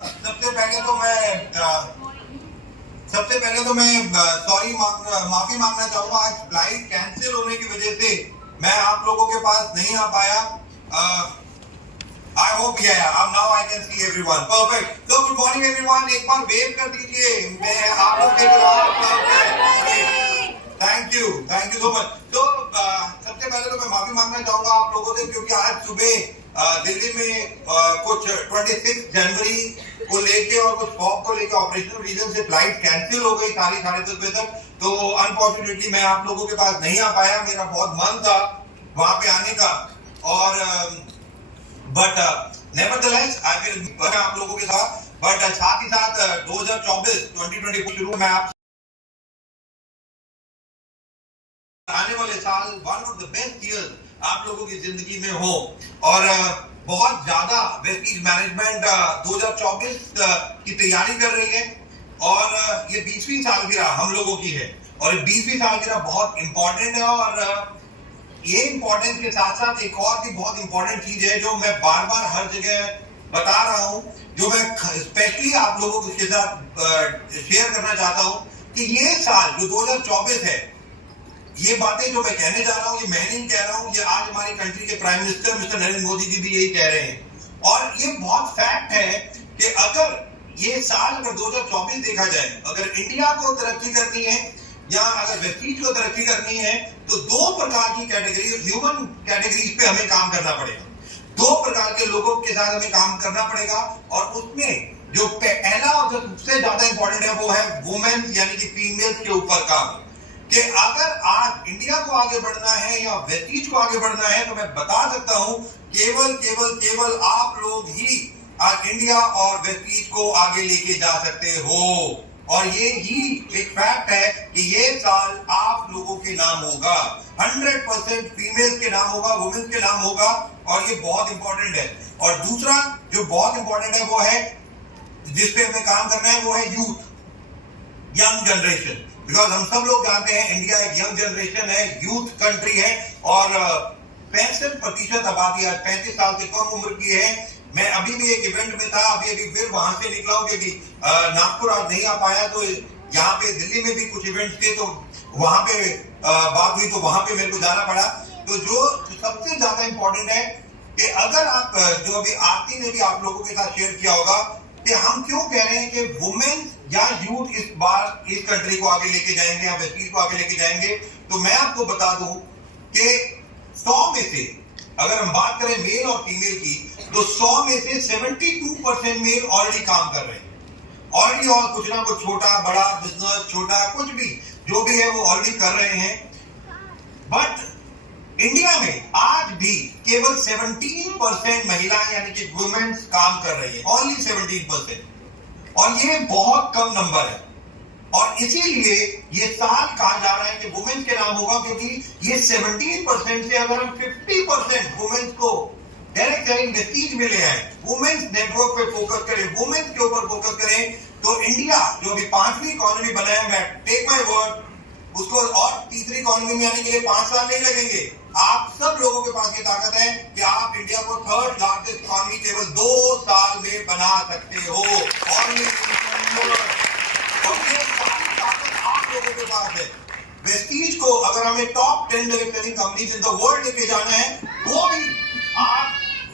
सबसे पहले तो मैं माफी मांगना चाहूंगा। आज फ्लाइट कैंसिल होने की वजह से मैं आप लोगों के पास नहीं आ पाया। I hope now I can see everyone perfect. तो गुड मॉर्निंग एवरीवन, एक बार वेव कर दीजिए। मैं आप लोग के थैंक यू सो मच। तो सबसे पहले तो मैं माफी मांगना चाहूंगा आप लोगों से, क्योंकि आज सुबह दिल्ली में कुछ 26 जनवरी को लेके और कुछ फॉग को लेके ऑपरेशनल रीजन से फ्लाइट कैंसिल हो गई साढ़े 10 बजे तक। तो अनफॉर्चुनेटली मैं आप लोगों के पास नहीं आ पाया। मेरा बहुत मन था वहां पे आने का, और बट नेवरदलेस आई विल आप लोगों के साथ। बट साथ ही साथ 2024 शुरू में आप आने वाले साल one of the best year आप लोगों की जिंदगी में हो, और बहुत ज्यादा वेस्टीज मैनेजमेंट 2024 की तैयारी कर रही है, और ये 20वीं सालगिरह हम लोगों की है, और 20वीं सालगिरह बहुत इंपॉर्टेंट है। और ये इंपॉर्टेंस के साथ साथ एक और भी बहुत इंपॉर्टेंट चीज है जो मैं बार बार हर जगह बता रहा हूं, जो मैं स्पेशली आप लोगों के साथ शेयर करना चाहता हूं, कि ये साल जो 2024 है, ये बातें जो मैं कहने जा रहा हूँ, ये मैं नहीं कह रहा हूँ, ये आज हमारी कंट्री के prime minister mister Narendra Modi ji भी यही कह रहे हैं। और ये बहुत फैक्ट है कि अगर ये साल अगर 2024 देखा जाए, अगर इंडिया को तरक्की करनी है या अगर वेस्टीज को तरक्की करनी है, तो दो प्रकार की कैटेगरी, ह्यूमन कैटेगरीज पे हमें काम करना पड़ेगा। दो प्रकार के लोगों के साथ हमें काम करना पड़ेगा, और उसमें जो पहला और जो सबसे ज्यादा इंपॉर्टेंट है वो है वुमेन यानी कि फीमेल्स के ऊपर काम। कि अगर आज इंडिया को आगे बढ़ना है या वेस्टीज को आगे बढ़ना है, तो मैं बता सकता हूं केवल आप लोग ही आज इंडिया और वेस्टीज को आगे लेके जा सकते हो। और ये ही एक फैक्ट है कि ये साल आप लोगों के नाम होगा, 100% फीमेल्स के नाम होगा, वुमेन्स के नाम होगा, और ये बहुत इंपॉर्टेंट है। और दूसरा जो बहुत इंपॉर्टेंट है वो है, जिसपे हमें काम करना है, वो है यूथ, यंग जनरेशन। बिकॉज हम सब लोग जानते हैं इंडिया एक यंग जनरेशन है, यूथ कंट्री है, और 65% आबादी आज 35 साल से कम उम्र की है। मैं अभी भी एक इवेंट में था, अभी फिर वहां से निकला हूं, क्योंकि नागपुर आज नहीं आ पाया, तो यहाँ पे दिल्ली में भी कुछ इवेंट्स थे, तो वहां पे बात हुई, तो वहां पे मेरे को जाना पड़ा। तो जो सबसे ज्यादा इंपॉर्टेंट है कि अगर आप, जो अभी आरती ने भी आप लोगों के साथ शेयर किया होगा, कि हम क्यों कह रहे हैं कि वुमेन या यूथ इस बार इस कंट्री को आगे लेके जाएंगे या वेस्टीज को आगे लेके जाएंगे, तो मैं आपको बता दूं कि 100 में से अगर हम बात करें मेल और फीमेल की, तो 100 में से 72% मेल ऑलरेडी काम कर रहे हैं ऑलरेडी, और कुछ ना कुछ छोटा बड़ा बिजनेस, छोटा कुछ भी जो भी है वो ऑलरेडी कर रहे हैं। बट इंडिया में आज भी केवल 17% महिलाएं यानी कि वुमेन्स काम कर रही है, ओनली 17%, और ये बहुत कम नंबर है। और इसीलिए ये साल कहा जा रहा है कि वुमेन्स के नाम होगा, क्योंकि ये 17% से अगर हम 50% वुमेन्स को डायरेक्ट वेस्टीज में ले आए, वुमेन्स नेटवर्क पे फोकस करें, वुमेन्स के ऊपर फोकस करें, तो इंडिया जो अभी 5वीं इकोनॉमी बना है, मैं टेक माय वर्ड, उसको और तीसरी इकोनॉमी में आने के लिए 5 साल नहीं लगेंगे। आप सब लोगों के पास ये ताकत है कि आप इंडिया को 3rd लार्जेस्ट इकोनॉमी केवल 2 साल में बना सकते हो, और ये सारी ताकत आप लोगों के पास है। वेस्टीज को अगर हमें top 10 manufacturing companies in the world लेके जाना है, वो भी आप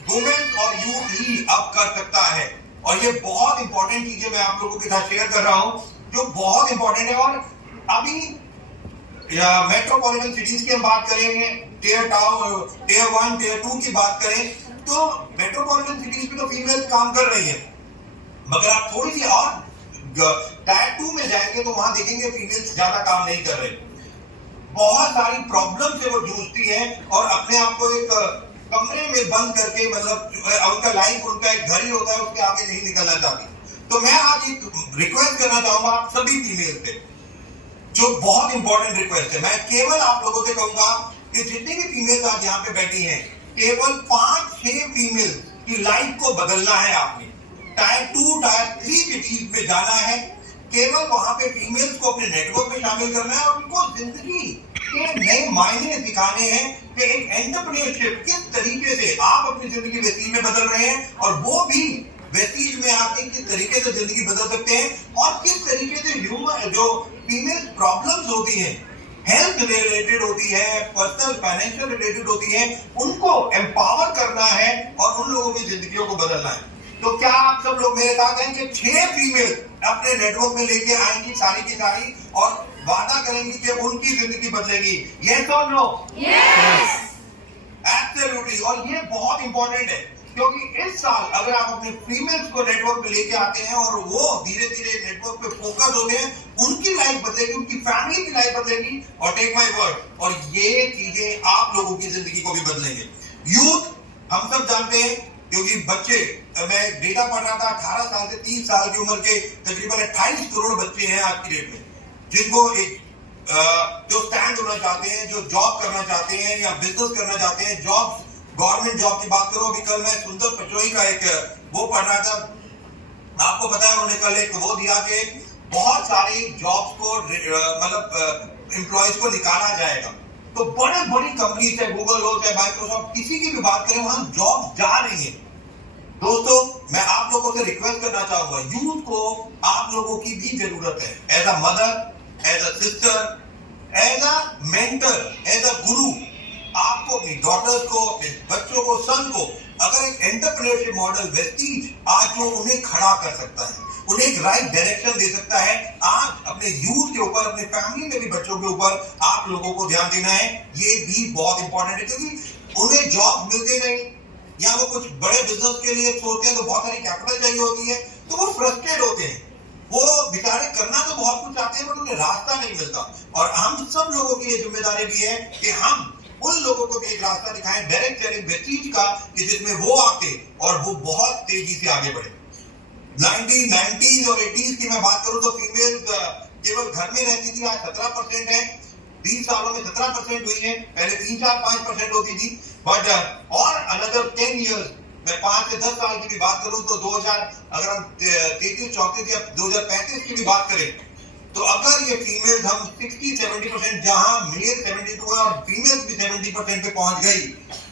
वुमेन और यूथ ही अब कर सकता है। और ये बहुत इंपॉर्टेंट चीजें मैं आप लोगों के साथ शेयर कर रहा हूं, जो बहुत इंपॉर्टेंट है। और अभी मेट्रोपॉलिटन सिटीज की हम बात करेंगे, टियर 1, टियर 2 की बात करें, तो मेट्रोपॉलिटन सिटीज पे तो फीमेल्स काम कर रही है, मगर आप थोड़ी सी और टायर 2 में जाएंगे तो वहां देखेंगे फीमेल्स ज्यादा काम नहीं कर रहे। बहुत सारी प्रॉब्लम से वो जूझती है, और अपने आप को एक कमरे में बंद करके, मतलब उनका लाइफ, उनका एक घर ही होता है, उसके आगे नहीं निकलना चाहती। तो मैं आज एक रिक्वेस्ट करना चाहूंगा आप सभी फीमेल से, जो बहुत इंपॉर्टेंट रिक्वेस्ट है। मैं केवल आप लोगों से कहूंगा कि जितनी भी फीमेल्स आज यहाँ पे बैठी हैं, केवल 5-6 फीमेल की लाइफ को बदलना है आपने। टायर 2, टायर 3 सिटीज में जाना है, केवल वहां पे फीमेल्स को अपने नेटवर्क में शामिल करना है, और उनको जिंदगी के नए मायने दिखाने हैं कि एक एंटरप्रेन्योरशिप किस तरीके से आप अपनी जिंदगी वेस्टीज में बदल रहे हैं, और वो भी वेस्टीज में आके किस तरीके से जिंदगी बदल सकते हैं और किस तरीके से ह्यूमन जो फीमेल प्रॉब्लम्स होती हैं, हेल्थ रिलेटेड होती है, पर्सनल फाइनेंशियल रिलेटेड होती है, उनको एम्पावर करना है और उन लोगों की जिंदगियों को बदलना है। तो क्या आप सब लोग मेरे साथ हैं कि 6 फीमेल अपने नेटवर्क में लेके आएंगी सारी की सारी और वादा करेंगी कि उनकी जिंदगी बदलेगी? यस और नो? यस। एब्सोल्युटली। और ये बहुत इंपॉर्टेंट है क्योंकि इस साल अगर आप अपने फीमेल्स को नेटवर्क पे लेके आते हैं और वो धीरे धीरे नेटवर्क पे फोकस होते हैं, उनकी लाइफ बदलेगी, उनकी फैमिली की लाइफ बदलेगी और टेक माय वर्ड, और ये चीजें आप लोगों की जिंदगी को भी बदलेंगे। यूथ हम सब जानते हैं क्योंकि बच्चे, मैं डेटा पढ़ रहा था, 18 साल से 30 साल की उम्र के तकरीबन 28 करोड़ बच्चे हैं आज की डेट में, जिनको एक जो स्टैंड होना चाहते हैं, जो जॉब करना चाहते हैं या बिजनेस करना चाहते हैं। जॉब, गवर्नमेंट जॉब की बात करो, अभी कल मैं सुंदर पचोई का एक वो पढ़ रहा था, आपको पता है उन्होंने कल एक वो दिया कि बहुत सारी जॉब्स को मतलब एम्प्लॉयज को निकाला जाएगा। तो बड़े बड़ी कंपनी है, गूगल हो चाहे माइक्रोसॉफ्ट, किसी की भी बात करें, वहां जॉब जा रही है। दोस्तों मैं आप लोगों से रिक्वेस्ट करना चाहूंगा, यूथ को आप लोगों की भी जरूरत है, as a mother, as a sister, as a mentor, as a guru. आपको अपनी डॉटर्स को, अपने बच्चों को, सन को अगर एक एंटरप्रेन्योरशिप मॉडल वेस्टीज आज जो उन्हें खड़ा कर सकता है, उन्हें एक राइट डायरेक्शन दे सकता है, आज अपने यूथ के ऊपर, अपने फैमिली में भी बच्चों के ऊपर आप लोगों को ध्यान देना है। ये भी बहुत इंपॉर्टेंट है क्योंकि उन्हें जॉब मिलते नहीं या वो कुछ बड़े बिजनेस के लिए सोचते हैं तो बहुत सारी कैपिटल चाहिए होती है, तो वो फ्रस्ट्रेट होते हैं। वो बेचारे करना तो बहुत कुछ चाहते हैं बट उन्हें रास्ता नहीं मिलता। और हम सब लोगों की ये जिम्मेदारी भी है कि हम उन लोगों को भी एक रास्ता दिखाएं डायरेक्ट चैलेंज वेस्टीज का, कि जिसमें वो आके और वो बहुत तेजी से आगे बढ़े। 1990s और 80s की मैं बात करूं तो फीमेल केवल घर में रहती थी, आज 17% है। 20 सालों में 17% हुई है, पहले 3, 4, 5% होती थी। बट और अनदर 10 years, मैं 5 से 10 साल की भी बात करूं तो 2000, अगर हम 33, 34 या 2035 की भी बात करें तो अगर ये फीमेल्स हम 60-70%, जहां मेल 72 है और फीमेल्स भी 70% पे पहुंच गई,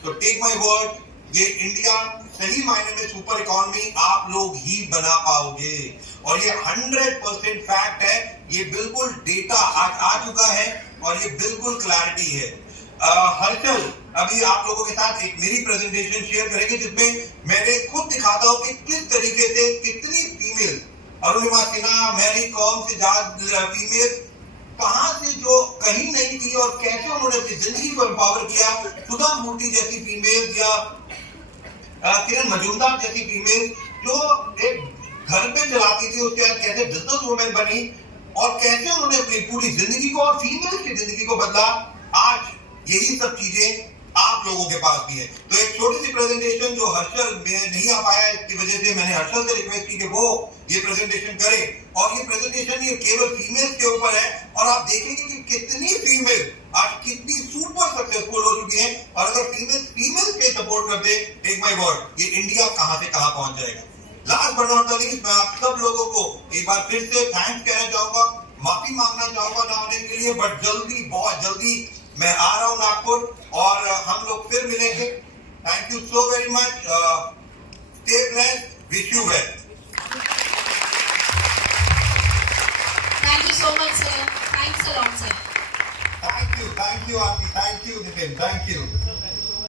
तो टेक माय वर्ड, ये इंडिया सही मायने में सुपर इकोनॉमी आप लोग ही बना पाओगे। और ये 100% फैक्ट है, ये बिल्कुल डेटा आज आ चुका है और ये बिल्कुल क्लैरिटी है। हर्षल अभी आप लोगों के साथ एक मेरी प्रेजेंटेशन शेयर करेंगे जिसमें मैंने खुद दिखाता हूं कि किस तरीके से कितनी फीमेल, अरुणिमा सिन्हा, मैरी कॉम से ज्यादा फीमेल कहां से जो कहीं नहीं थी और कैसे उन्होंने अपनी जिंदगी को एम्पावर किया। सुधा मूर्ति जैसी फीमेल या किरण मजूमदार जैसी फीमेल जो एक घर पे चलाती थी, उसके बाद कैसे बिजनेस वुमेन बनी और कैसे उन्होंने अपनी पूरी जिंदगी को और फीमेल की जिंदगी को बदला। आज यही सब चीजें आप लोगों के पास भी है। तो एक छोटी सी प्रेजेंटेशन जो हर्षल में नहीं आ पाया, इसकी वजह से मैंने हर्षल से रिक्वेस्ट की कि वो ये प्रेजेंटेशन करे। और ये प्रेजेंटेशन ये केवल फीमेल्स के ऊपर है और आप देखेंगे कि कितनी फीमेल आज कितनी सुपर सक्सेसफुल हो चुकी हैं। और अगर फीमेल्स के सपोर्ट कर दे, टेक माय वर्ड, ये इंडिया कहां से कहां पहुंच जाएगा। Last but not the least, मैं आप सब लोगों को एक बार फिर से थैंक्स कहना चाहूंगा, माफी मांगना चाहूंगा ना आने के लिए, बट जल्दी, बहुत जल्दी मैं आ रहा हूं नागपुर और हम लोग फिर मिलेंगे। Thank you so very much, stay blessed, wish you well. Thank you so much, sir. Thanks a lot, sir. Thank you, Aarti, thank you, Nitin, thank you.